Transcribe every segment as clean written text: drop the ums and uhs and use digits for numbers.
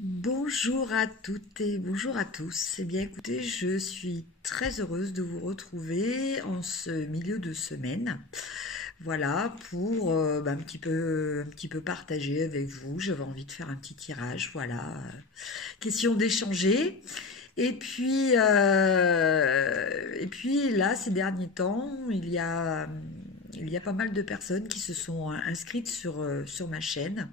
Bonjour à toutes et bonjour à tous. Eh bien, écoutez, je suis très heureuse de vous retrouver en ce milieu de semaine. Voilà, pour un petit peu partager avec vous. J'avais envie de faire un petit tirage. Voilà, question d'échanger. Et puis là, ces derniers temps, il y a pas mal de personnes qui se sont inscrites sur ma chaîne.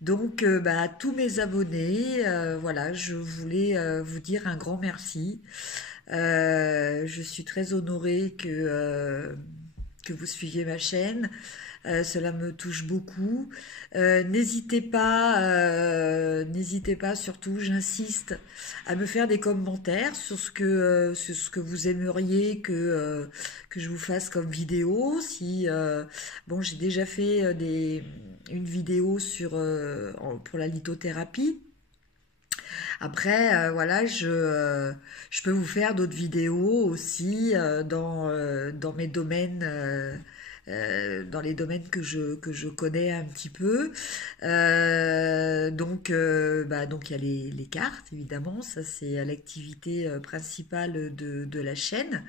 Donc, à tous mes abonnés, voilà, je voulais vous dire un grand merci. Je suis très honorée que vous suiviez ma chaîne. Cela me touche beaucoup. N'hésitez pas surtout, j'insiste, à me faire des commentaires sur ce que vous aimeriez que je vous fasse comme vidéo. Bon, j'ai déjà fait une vidéo pour la lithothérapie. Après, voilà, je peux vous faire d'autres vidéos aussi dans mes domaines, dans les domaines que je connais un petit peu. Donc il y a les cartes, évidemment, ça c'est l'activité principale de la chaîne.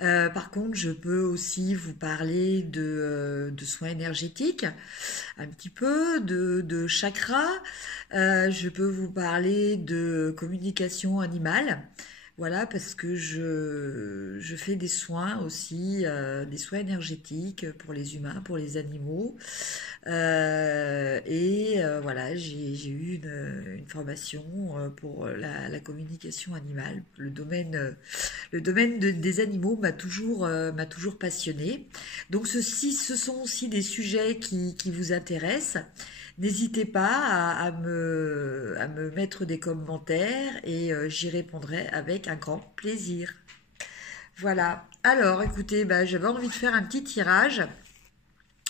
Par contre, je peux aussi vous parler de soins énergétiques, un petit peu, de chakras. Je peux vous parler de communication animale. Voilà, parce que je fais des soins aussi, des soins énergétiques pour les humains, pour les animaux. Voilà, j'ai eu une formation pour la communication animale. Le domaine des animaux m'a toujours passionné. Donc ce sont aussi des sujets qui vous intéressent. N'hésitez pas à me mettre des commentaires et j'y répondrai avec un grand plaisir. Voilà. Alors, écoutez, j'avais envie de faire un petit tirage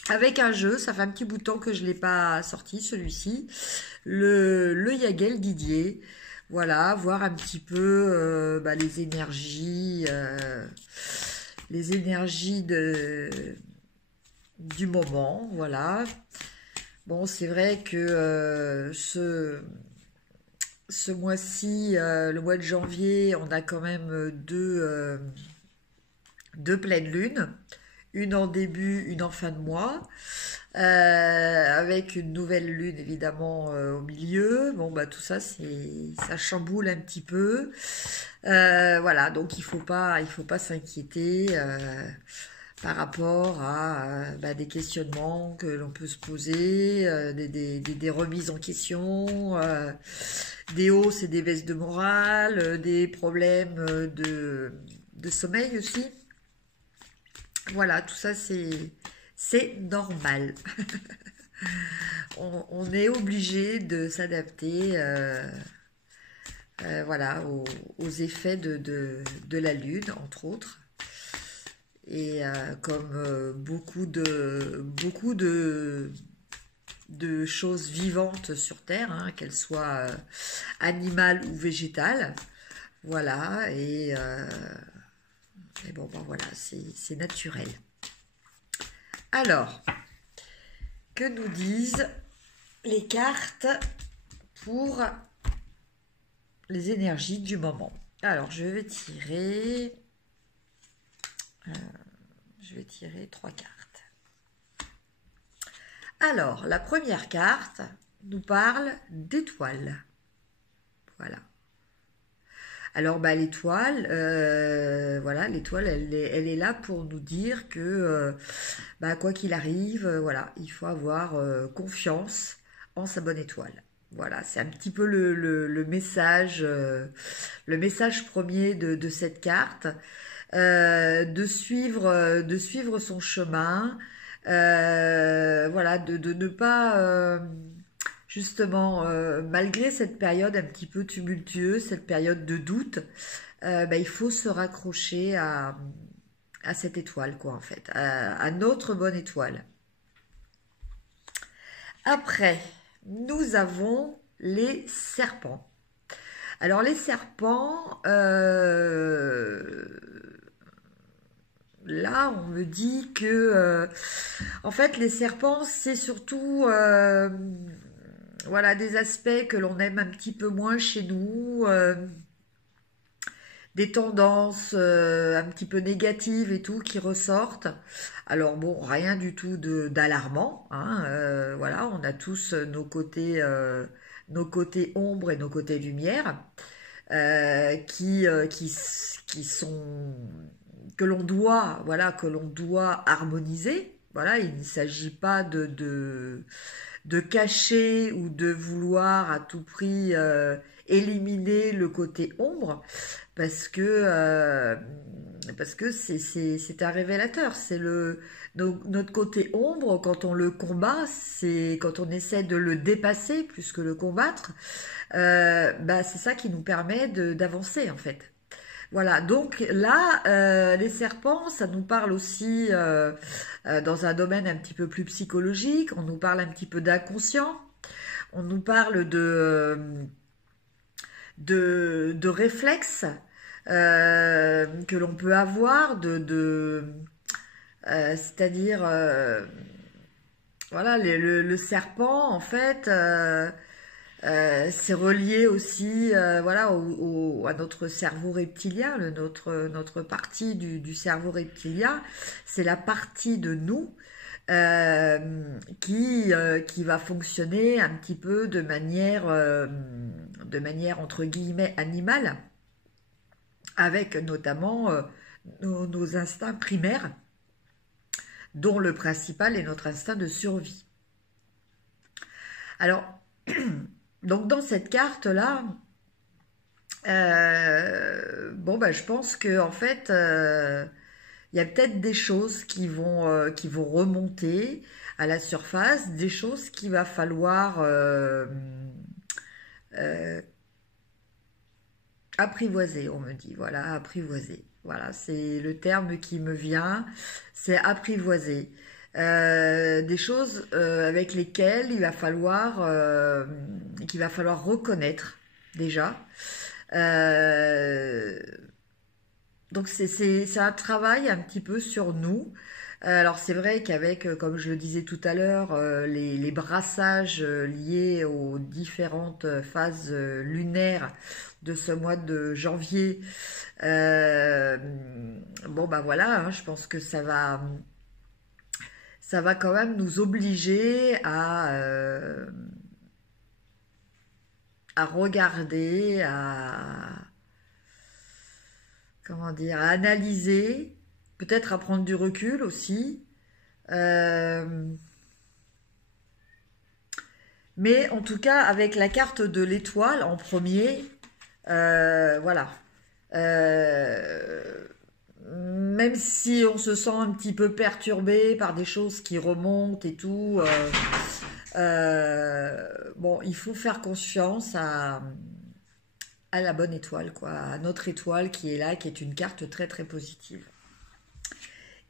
avec un jeu. Ça fait un petit bout de temps que je ne l'ai pas sorti, celui-ci. Le Yagel Didier. Voilà, voir un petit peu les énergies du moment. Voilà. Bon, c'est vrai que ce mois-ci, le mois de janvier, on a quand même deux pleines lunes, une en début, une en fin de mois, avec une nouvelle lune évidemment au milieu. Bon, tout ça, ça chamboule un petit peu. Voilà, donc il faut pas s'inquiéter. Par rapport à des questionnements que l'on peut se poser, des remises en question, des hausses et des baisses de morale, des problèmes de sommeil aussi. Voilà, tout ça c'est normal. On est obligé de s'adapter voilà, aux effets de la Lune, entre autres. Et comme beaucoup de choses vivantes sur Terre, hein, qu'elles soient animales ou végétales, voilà, et bon, voilà, c'est naturel. Alors, que nous disent les cartes pour les énergies du moment? Alors, je vais tirer trois cartes. Alors, la première carte nous parle d'étoiles. Voilà. Alors, l'étoile, voilà, l'étoile, elle est là pour nous dire que, quoi qu'il arrive, voilà, il faut avoir confiance en sa bonne étoile. Voilà, c'est un petit peu le message premier de cette carte. De suivre son chemin, voilà, de ne pas, justement, malgré cette période un petit peu tumultueuse, cette période de doute, il faut se raccrocher à cette étoile, quoi, en fait, à notre bonne étoile. Après, nous avons les serpents. Alors les serpents, là, on me dit que, en fait, les serpents, c'est surtout voilà, des aspects que l'on aime un petit peu moins chez nous, des tendances un petit peu négatives et tout qui ressortent. Alors bon, rien du tout d'alarmant, hein, voilà, on a tous nos côtés ombre et nos côtés lumière, qui sont que l'on doit, voilà, que l'on doit harmoniser. Voilà, il ne s'agit pas de cacher ou de vouloir à tout prix éliminer le côté ombre parce que c'est un révélateur. C'est notre côté ombre quand on le combat, c'est quand on essaie de le dépasser plus que le combattre. Bah, c'est ça qui nous permet d'avancer en fait. Voilà, donc là, les serpents, ça nous parle aussi dans un domaine un petit peu plus psychologique, on nous parle un petit peu d'inconscient, on nous parle de réflexes que l'on peut avoir, c'est-à-dire, voilà, le serpent, en fait, c'est relié aussi voilà, à notre cerveau reptilien, notre partie du cerveau reptilien. C'est la partie de nous qui va fonctionner un petit peu de manière entre guillemets animale, avec notamment nos instincts primaires, dont le principal est notre instinct de survie. Alors, donc dans cette carte-là, bon, bah, je pense que en fait, il y a peut-être des choses qui vont remonter à la surface, des choses qu'il va falloir euh, apprivoiser, on me dit. Voilà, apprivoiser. Voilà, c'est le terme qui me vient, c'est apprivoiser. Des choses avec lesquelles qu'il va falloir reconnaître déjà. Euh, donc c'est un travail un petit peu sur nous. Alors c'est vrai qu'avec, comme je le disais tout à l'heure, les brassages liés aux différentes phases lunaires de ce mois de janvier, euh, bon bah voilà, hein, je pense que ça va quand même nous obliger à regarder, comment dire, à analyser, peut-être à prendre du recul aussi. Euh, mais en tout cas, avec la carte de l'étoile en premier, voilà. Euh, même si on se sent un petit peu perturbé par des choses qui remontent et tout, bon, il faut faire confiance à la bonne étoile, quoi, à notre étoile qui est là, qui est une carte très très positive.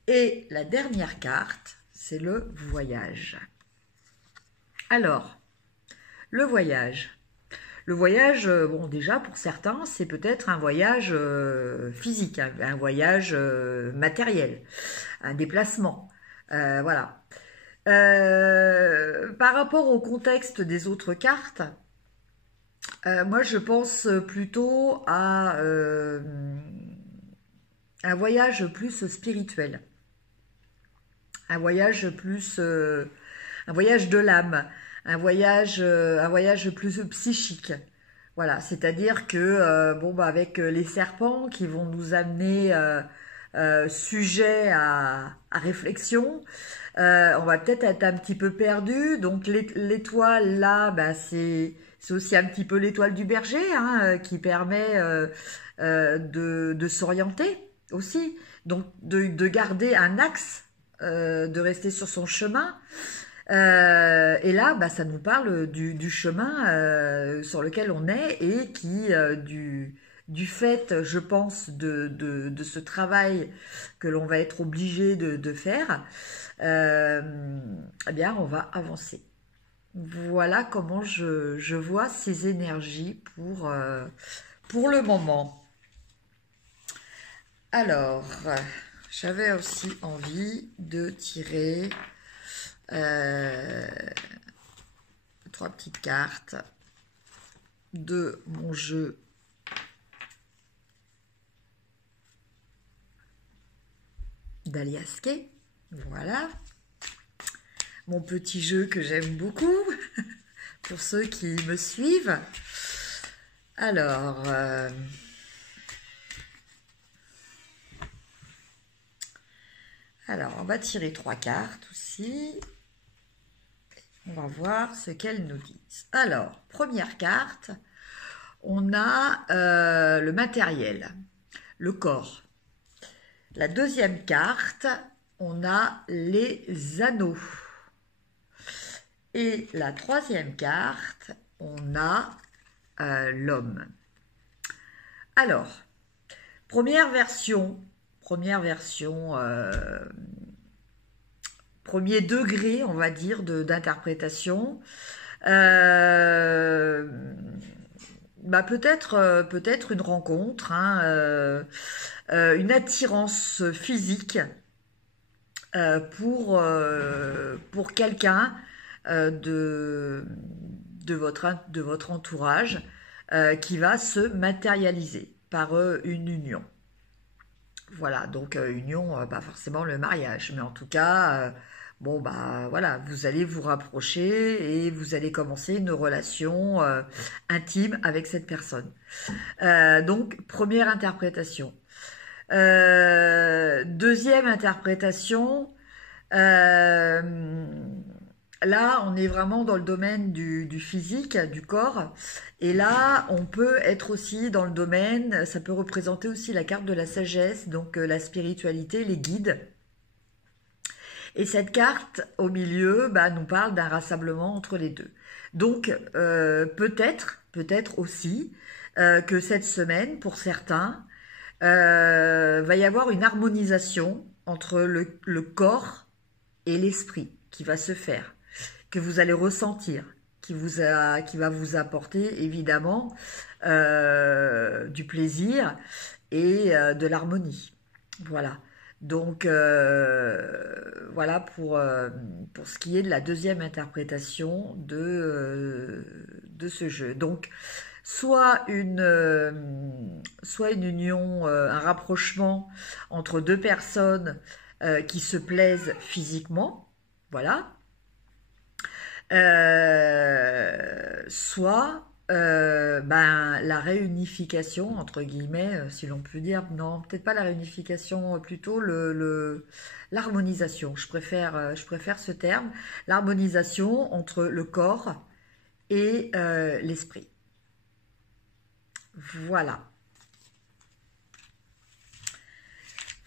Et la dernière carte, c'est le voyage. Alors, le voyage. Le voyage, bon, déjà pour certains, c'est peut-être un voyage physique, un voyage matériel, un déplacement. Voilà. Par rapport au contexte des autres cartes, moi je pense plutôt à un voyage plus spirituel, un voyage plus, un voyage de l'âme, un voyage plus psychique. Voilà, c'est-à-dire que bon bah avec les serpents qui vont nous amener sujet à réflexion, on va peut-être être un petit peu perdu. Donc l'étoile là, bah, c'est aussi un petit peu l'étoile du berger hein, qui permet de s'orienter aussi. Donc de garder un axe, de rester sur son chemin. Et là, bah, ça nous parle du chemin sur lequel on est et du fait, je pense, de ce travail que l'on va être obligé de faire, euh, eh bien, on va avancer. Voilà comment je vois ces énergies pour le moment. Alors, j'avais aussi envie de tirer 3 petites cartes de mon jeu d'Aliasquet. Voilà. Mon petit jeu que j'aime beaucoup, pour ceux qui me suivent. Alors, on va tirer 3 cartes aussi. On va voir ce qu'elles nous disent. Alors, première carte, on a le matériel, le corps. La deuxième carte, on a les anneaux. Et la troisième carte, on a l'homme. Alors, première version, premier degré, on va dire, d'interprétation. Peut-être une rencontre, hein, une attirance physique pour quelqu'un de votre entourage qui va se matérialiser par une union. Voilà, donc union, pas forcément le mariage, mais en tout cas, bon bah voilà, vous allez vous rapprocher et vous allez commencer une relation intime avec cette personne. Donc, première interprétation. Deuxième interprétation, là, on est vraiment dans le domaine du physique, du corps. Et là, on peut être aussi dans le domaine, ça peut représenter aussi la carte de la sagesse, donc la spiritualité, les guides. Et cette carte, au milieu, nous parle d'un rassemblement entre les deux. Donc, peut-être aussi que cette semaine, pour certains, va y avoir une harmonisation entre le corps et l'esprit qui va se faire, que vous allez ressentir, qui va vous apporter évidemment du plaisir et de l'harmonie. Voilà. Donc voilà pour ce qui est de la deuxième interprétation de ce jeu. Donc soit une union, un rapprochement entre deux personnes qui se plaisent physiquement, voilà. Soit la réunification, entre guillemets, si l'on peut dire, non, peut-être pas la réunification, plutôt l'harmonisation. Je préfère ce terme, l'harmonisation entre le corps et l'esprit. Voilà.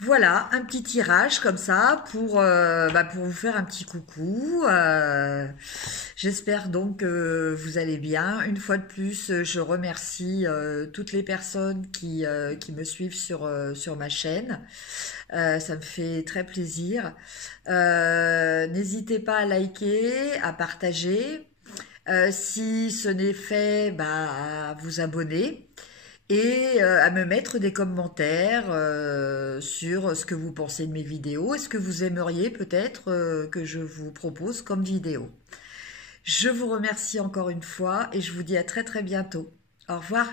Voilà, un petit tirage comme ça pour vous faire un petit coucou. J'espère donc que vous allez bien. Une fois de plus, je remercie toutes les personnes qui me suivent sur ma chaîne. Ça me fait très plaisir. N'hésitez pas à liker, à partager. Si ce n'est fait, à vous abonner. Et à me mettre des commentaires sur ce que vous pensez de mes vidéos et ce que vous aimeriez peut-être que je vous propose comme vidéo. Je vous remercie encore une fois et je vous dis à très très bientôt. Au revoir.